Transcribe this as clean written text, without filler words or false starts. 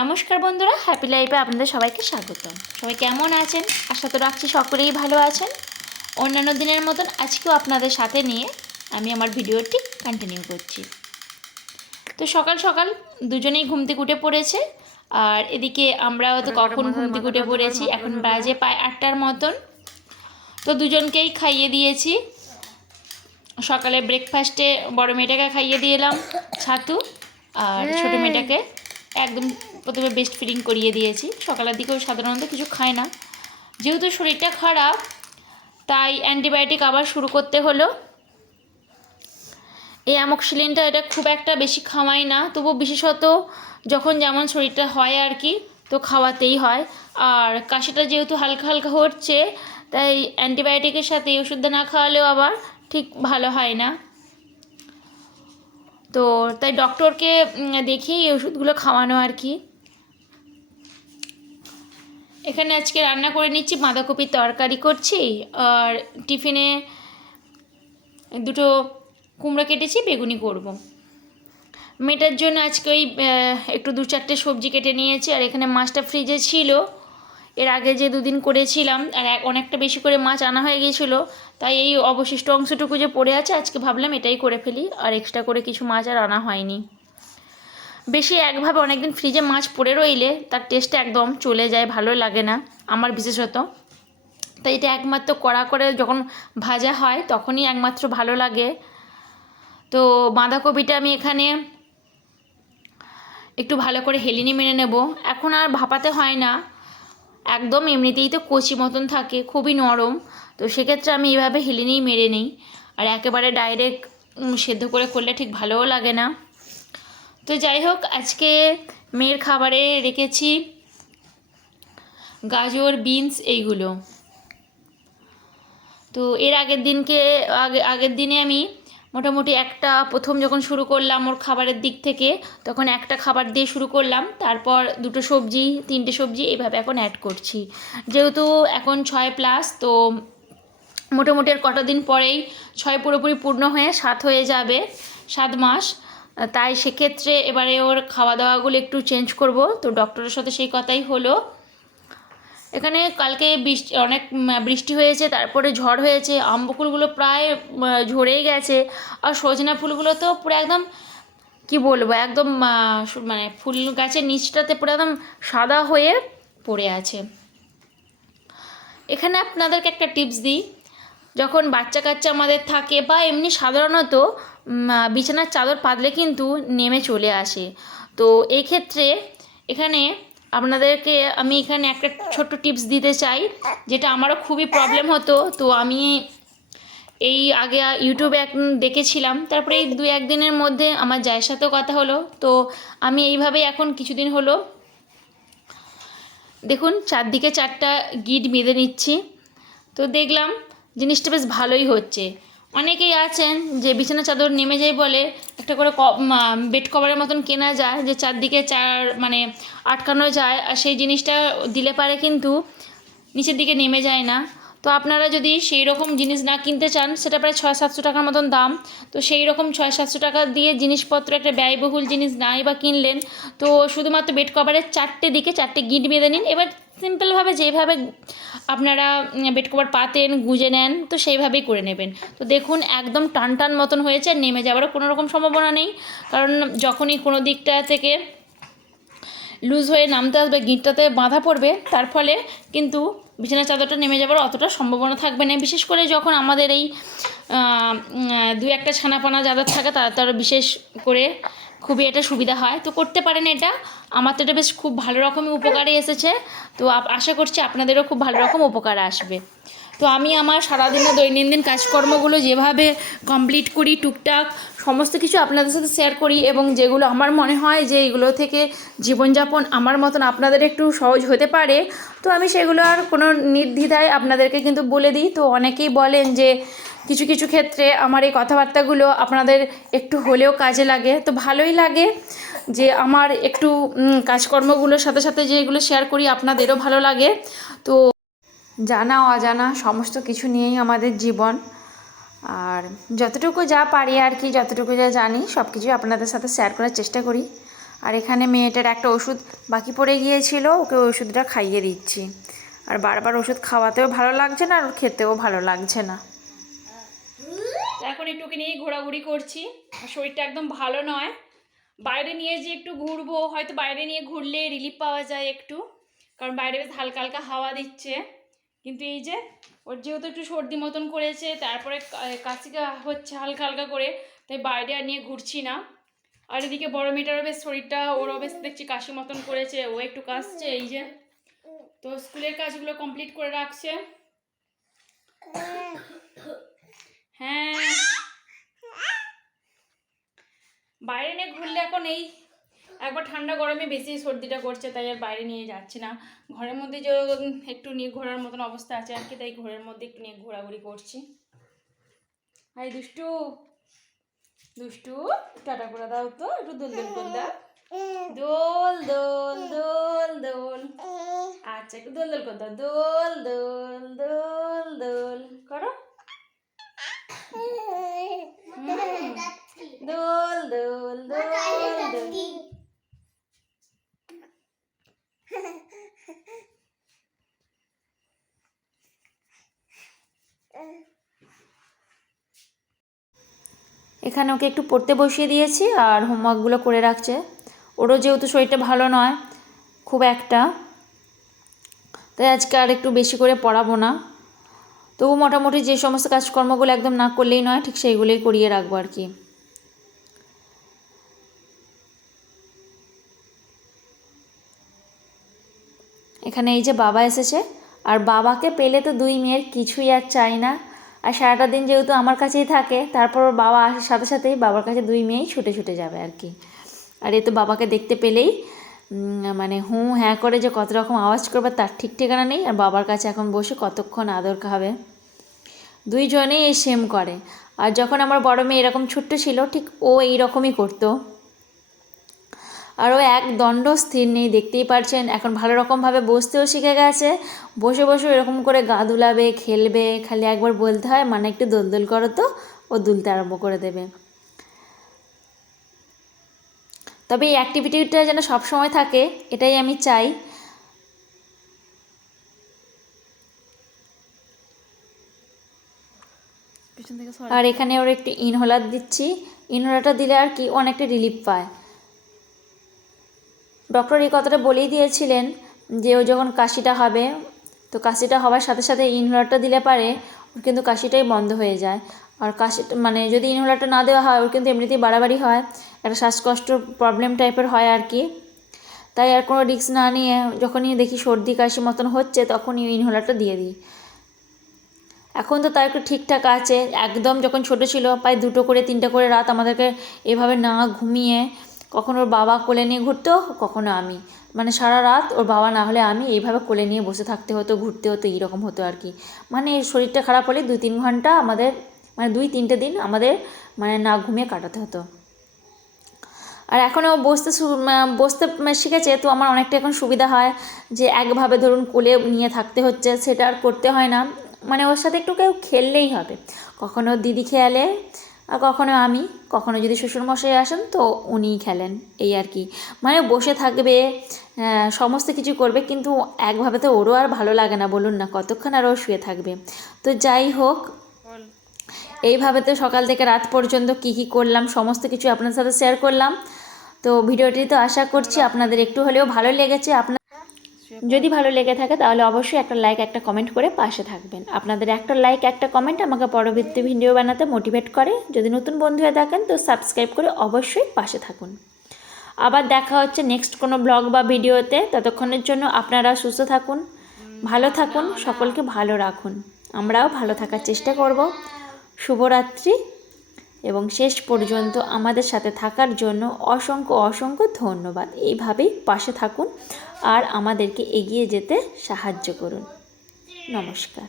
নমস্কার বন্ধুরা, হ্যাপি লাইফে আপনাদের সবাইকে স্বাগতম। সবাই কেমন আছেন? আশা তো রাখছি সকলেই ভালো আছেন। অন্যান্য দিনের মতন আজকেও আপনাদের সাথে নিয়ে আমি আমার ভিডিওটি কন্টিনিউ করছি। তো সকাল সকাল দুজনেই ঘুম থেকে উঠে পড়েছে, আর এদিকে আমরাও তো কখন ঘুম থেকে উঠে পড়েছি, এখন বাজে প্রায় 8টার মতন। তো দুজনকেই খাইয়ে দিয়েছি। সকালে ব্রেকফাস্টে বড় মেয়েটাকে খাইয়ে দিলাম ছাতু, আর ছোটো মেয়েটাকে একদম প্রথমে বেস্ট ফিডিং করিয়ে দিয়েছি। সকালের দিকেও সাধারণত কিছু খায় না, যেহেতু শরীরটা খারাপ তাই অ্যান্টিবায়োটিক আবার শুরু করতে হলো। এই অ্যামোক্সিলিনটা এটা খুব একটা বেশি খাওয়াই না, তবু বিশেষত যখন যেমন শরীরটা হয় আর কি, তো খাওয়াতেই হয়। আর কাশিটা যেহেতু হালকা হালকা হচ্ছে, তাই অ্যান্টিবায়োটিকের সাথে এই ওষুধটা না খাওয়ালেও আবার ঠিক ভালো হয় না। তো তাই ডক্টরকে দেখিয়ে এই ওষুধগুলো খাওয়ানো আর কি। এখানে আজকে রান্না করে নিচ্ছি, বাঁধাকপির তরকারি করছি, আর টিফিনে দুটো কুমড়ো কেটেছি, বেগুনি করব। মেয়েটার জন্য আজকে ওই একটু 2-4টে সবজি কেটে নিয়েছি। আর এখানে মাছটা ফ্রিজে ছিল, এর আগে যে 2 দিন করেছিলাম, আর অনেকটা বেশি করে মাছ আনা হয়ে গিয়েছিলো, তাই এই অবশিষ্ট অংশটুকু যে পড়ে আছে আজকে ভাবলাম এটাই করে ফেলি, আর এক্সট্রা করে কিছু মাছ আর আনা হয়নি। বেশি একভাবে অনেকদিন ফ্রিজে মাছ পড়ে রইলে তার টেস্টটা একদম চলে যায়, ভালো লাগে না আমার বিশেষত। তাই এটা একমাত্র কড়া করে যখন ভাজা হয় তখনই একমাত্র ভালো লাগে। তো বাঁধাকপিটা আমি এখানে একটু ভালো করে হেলিনি মেরে নেব। এখন আর ভাপাতে হয় না, একদম এমনিতেই তো কচি মতন থাকে, খুবই নরম। তো সেক্ষেত্রে আমি এইভাবে হেলিনেই মেরে নিই, আর একেবারে ডাইরেক্ট সেদ্ধ করে করলে ঠিক ভালোও লাগে না। তো যাই হোক, আজকে মেয়ের খাবারে রেখেছি গাজর, বিনস এইগুলো। তো এর আগের দিনে আমি মোটামুটি প্রথম যখন শুরু করলাম ওর খাবারের দিক থেকে, তখন একটা খাবার দিয়ে শুরু করলাম, তারপর 2টো সবজি, 3টে সবজি এইভাবে এখন অ্যাড করছি। যেহেতু এখন 6+, তো মোটামুটি আর কটা দিন পরেই 6 পুরোপুরি পূর্ণ হয়ে 7 হয়ে যাবে, 7 মাস। তাই সেক্ষেত্রে এবারে ওর খাওয়া দাওয়াগুলো একটু চেঞ্জ করব। তো ডক্টরের সাথে সেই কথাই হলো। এখানে কালকে অনেক বৃষ্টি হয়েছে, তারপরে ঝড় হয়েছে, আম বকুলগুলো প্রায় ঝরেই গেছে, আর সজনা ফুলগুলো তো পুরো একদম কি বলবো, একদম মানে ফুল গাছের নিচটাতে পুরো একদম সাদা হয়ে পড়ে আছে। এখানে আপনাদেরকে একটা টিপস দিই, যখন বাচ্চা কাচ্চা আমাদের থাকে বা এমনি সাধারণত বিছানার চাদর পাতলে কিন্তু নেমে চলে আসে। তো এই ক্ষেত্রে এখানে আপনাদেরকে আমি এখানে একটা ছোট্ট টিপস দিতে চাই, যেটা আমারও খুবই প্রবলেম হতো। তো আমি এই আগে ইউটিউবে দেখেছিলাম, তারপরে এই 2-1 দিনের মধ্যে আমার জায়ের সাথেও কথা হলো। তো আমি এইভাবেই এখন কিছুদিন হলো দেখুন চারদিকে 4টা গিট বেঁধে নিচ্ছি। তো দেখলাম জিনিসটা বেশ ভালোই হচ্ছে। অনেকেই আছেন যে বিছানা চাদর নেমে যায় বলে একটা করে বেড কভারের মতন কেনা যায়, যে চারদিকে মানে আটকানো যায়, আর সেই জিনিসটা দিলে পারে কিন্তু নিচের দিকে নেমে যায় না। তো আপনারা যদি সেই রকম জিনিস না কিনতে চান, সেটা প্রায় 600-700 টাকার মতন দাম। তো সেই রকম 600-700 টাকা দিয়ে জিনিসপত্র, একটা ব্যয়বহুল জিনিস নাই বা কিনলেন, তো শুধুমাত্র বেড কভারের 4টে দিকে 4টে গিঁট বেঁধে নিন। এবার সিম্পলভাবে যেভাবে আপনারা বেড কভার পাতেন, গুঁজে নেন, তো সেইভাবেই করে নেবেন। তো দেখুন একদম টান টান মতন হয়েছে, নেমে যাওয়ারও কোনো রকম সম্ভাবনা নেই, কারণ যখনই কোনো দিকটা থেকে লুজ হয়ে নামতে আসবে, গিঁটটাতে বাঁধা পড়বে, তার ফলে কিন্তু বিছানার চাদরটা নেমে যাওয়ার অতটা সম্ভাবনা থাকবে না। বিশেষ করে যখন আমাদের এই 2-1টা ছানাপানা যাদের থাকে তার বিশেষ করে খুবই এটা সুবিধা হয়। তো করতে পারেন এটা, আমার তো এটা বেশ খুব ভালো রকমই উপকারে এসেছে। তো আশা করছি আপনাদেরও খুব ভালো রকম উপকার আসবে। তো আমি আমার সারাদিনের দৈনন্দিন কাজকর্মগুলো যেভাবে কমপ্লিট করি, টুকটাক সমস্ত কিছু আপনাদের সাথে শেয়ার করি, এবং যেগুলো আমার মনে হয় যে এগুলো থেকে জীবনযাপন আমার মতন আপনাদের একটু সহজ হতে পারে, তো আমি সেগুলো আর কোনো নির্দ্বিধায় আপনাদেরকে কিন্তু বলে দিই। তো অনেকেই বলেন যে কিছু কিছু ক্ষেত্রে আমার এই কথাবার্তাগুলো আপনাদের একটু হলেও কাজে লাগে, তো ভালোই লাগে যে আমার একটু কাজকর্মগুলোর সাথে সাথে যেগুলো শেয়ার করি আপনাদেরও ভালো লাগে। তো জানা অজানা সমস্ত কিছু নিয়েই আমাদের জীবন, আর যতটুকু যা পারি আর কি, যতটুকু যা জানি সব কিছুই আপনাদের সাথে শেয়ার করার চেষ্টা করি। আর এখানে মেয়েটার একটা ওষুধ বাকি পড়ে গিয়েছিল, ওকে ওষুধটা খাইয়ে দিচ্ছি। আর বারবার ওষুধ খাওয়াতেও ভালো লাগছে না, আর খেতেও ভালো লাগছে না। এখন একটু ওকে নিয়ে ঘোরাঘুরি করছি, শরীরটা একদম ভালো নয়। বাইরে নিয়ে যে একটু ঘুরবো, হয়তো বাইরে নিয়ে ঘুরলে রিলিফ পাওয়া যায় একটু, কারণ বাইরে বেশ হালকা হালকা হাওয়া দিচ্ছে। কিন্তু এই যে ওর যেহেতু একটু সর্দি মতন করেছে, তারপরে কাশি হচ্ছে হালকা হালকা করে, তাই বাইরে আর নিয়ে ঘুরছি না। আর এদিকে বড় মেয়েটারও বেশ শরীরটা, ওরও বেশ দেখছি কাশি মতন করেছে, ও একটু কাশছে। এই যে তো স্কুলের কাজগুলো কমপ্লিট করে রাখছে। হ্যাঁ, বাইরে নিয়ে ঘুরলে এখন এই একবার ঠান্ডা গরমে বেশি সর্দিটা করছে, তাই আর বাইরে নিয়ে যাচ্ছি না। ঘরের মধ্যে যে একটু নিয়ে ঘোরার মতন অবস্থা আছে আর কি, তাই ঘরের মধ্যে একটু নিয়ে ঘোরাঘুরি করছি। হাই দুষ্টু, দুষ্টু টাটা করে দাও তো, একটু দোল দোল করে দাও, দোল দোল দোল দোল। আচ্ছা, একটু দোল দোল করে দাও, দোল দোল দোল দোল করো, দোল দোল দোল দোল। এখানে ওকে একটু পড়তে বসিয়ে দিয়েছি, আর হোমওয়ার্কগুলো করে রাখছে। ওরও যেহেতু শরীরটা ভালো নয় খুব একটা, তাই আজকে আর একটু বেশি করে পড়াবো না। তবু মোটামুটি যে সমস্ত কাজকর্মগুলো একদম না করলেই নয়, ঠিক সেইগুলোই করিয়ে রাখবো আর কি। এখানে এই যে বাবা এসেছে, আর বাবাকে পেলে তো দুই মেয়ের কিছুই আর চাই না। আর সারাটা দিন যেহেতু আমার কাছেই থাকে, তারপর ওর বাবা আসার সাথে সাথেই বাবার কাছে দুই মেয়েই ছুটে ছুটে যাবে আর কি। আর এ তো বাবাকে দেখতে পেলেই মানে হুঁ হ্যাঁ করে যে কত রকম আওয়াজ করবে তার ঠিক ঠিকানা নেই। আর বাবার কাছে এখন বসে কতক্ষণ আদর খাবে, দুইজনেই এই সেম করে। আর যখন আমার বড় মেয়ে এরকম ছোট্ট ছিল, ঠিক ও এইরকমই করতো। আর ও এক দণ্ড স্থির নেই, দেখতেই পারছেন। এখন ভালো রকমভাবে বসতেও শিখে গেছে, বসে বসে এরকম করে গা দুলাবে, খেলবে। খালি একবার বলতে হয় মানে একটু দোলদোল করো, তো ও দুলতে আরম্ভ করে দেবে। তবে এই অ্যাক্টিভিটিটা যেন সবসময় থাকে, এটাই আমি চাই। আর এখানে ওর একটু ইনহেলার দিচ্ছি, ইনহেলারটা দিলে আর কি অনেকটা রিলিফ পায়। ডক্টর এই কথাটা বলেই দিয়েছিলেন যে ও যখন কাশিটা হবে, তো কাশিটা হওয়ার সাথে সাথে ইনহেলারটা দিলে পারে ওর কিন্তু কাশিটাই বন্ধ হয়ে যায়। আর কাশি মানে যদি ইনহেলারটা না দেওয়া হয়, ওর কিন্তু এমনিতেই বাড়াবাড়ি হয়, একটা শ্বাসকষ্ট প্রবলেম টাইপের হয় আর কি। তাই আর কোনো রিস্ক না নিয়ে যখনই দেখি সর্দি কাশি মতন হচ্ছে, তখনই ইনহেলারটা দিয়ে দিই। এখন তো তার একটু ঠিকঠাক আছে। একদম যখন ছোটো ছিল, প্রায় 2টো করে 3টে করে রাত আমাদেরকে এভাবে না ঘুমিয়ে, কখনো ওর বাবা কোলে নিয়ে ঘুরতো, কখনো আমি, মানে সারা রাত ওর বাবা না হলে আমি এইভাবে কোলে নিয়ে বসে থাকতে হতো, ঘুরতে হতো, এইরকম হতো আর কি। মানে শরীরটা খারাপ হলে 2-3 ঘন্টা আমাদের, মানে 2-3টে দিন আমাদের মানে না ঘুমিয়ে কাটাতে হতো। আর এখনও বসতে শিখেছে, তো আমার অনেকটা এখন সুবিধা হয় যে একভাবে ধরুন কোলে নিয়ে থাকতে হচ্ছে, সেটা আর করতে হয় না। মানে ওর সাথে একটু কেউ খেললেই হবে, কখনো দিদি খেলে, আর কখনো আমি, কখনো যদি শ্বশুরমশাই আসেন তো উনিই খেলেন, এই আর কি। মানে বসে থাকবে, সমস্ত কিছু করবে, কিন্তু একভাবে তো ওরও আর ভালো লাগে না, বলুন না, কতক্ষণ আর ও শুয়ে থাকবে। তো যাই হোক, এইভাবে তো সকাল থেকে রাত পর্যন্ত কী কী করলাম সমস্ত কিছু আপনার সাথে শেয়ার করলাম। তো ভিডিওটি তো আশা করছি আপনাদের একটু হলেও ভালো লেগেছে। যদি ভালো লেগে থাকে তাহলে অবশ্যই একটা লাইক, একটা কমেন্ট করে পাশে থাকবেন। আপনাদের একটা লাইক, একটা কমেন্ট আমাকে পরবর্তী ভিডিও বানাতে মোটিভেট করে। যদি নতুন বন্ধু হয়ে থাকেন তো সাবস্ক্রাইব করে অবশ্যই পাশে থাকুন। আবার দেখা হচ্ছে নেক্সট কোনো ব্লগ বা ভিডিওতে। ততক্ষণের জন্য আপনারা সুস্থ থাকুন, ভালো থাকুন, সকলকে ভালো রাখুন। আমরাও ভালো থাকার চেষ্টা করব। শুভরাত্রি, এবং শেষ পর্যন্ত আমাদের সাথে থাকার জন্য অসংখ্য অসংখ্য ধন্যবাদ। এইভাবেই পাশে থাকুন আর আমাদেরকে এগিয়ে যেতে সাহায্য করুন। নমস্কার।